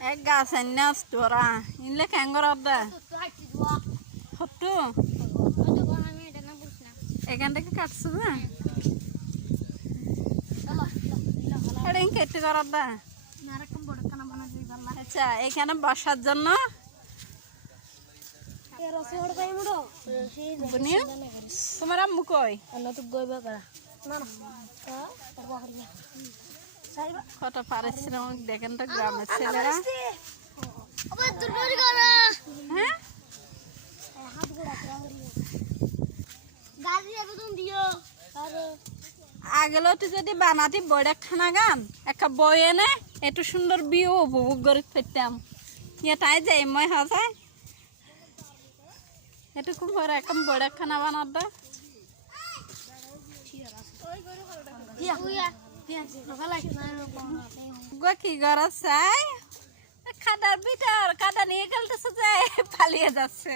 এক গাছ আন্না তোরা ইনলে ক্যাঙ্গর দা হট্টু এখান থেকে কাটছো না কেটে করার দা আচ্ছা এখানে বসার জন্য তোমার আম্মু কই কত পারিশ্রমিক দেখেন তো গ্রামের ছেলেরা হ্যাঁ আগেলো তো যদি বানাতি বড় খানা গান একটা বই এনে একটু সুন্দর বিয়ে উপভোগ করে ফেরতাম তাই যাই মই হাজায় এটুকু পরে এখন বড় খানা বানাত কি করা চাই খাদার ভিতর কাদা নিয়ে গেলতেছে যে পালিয়ে যাচ্ছে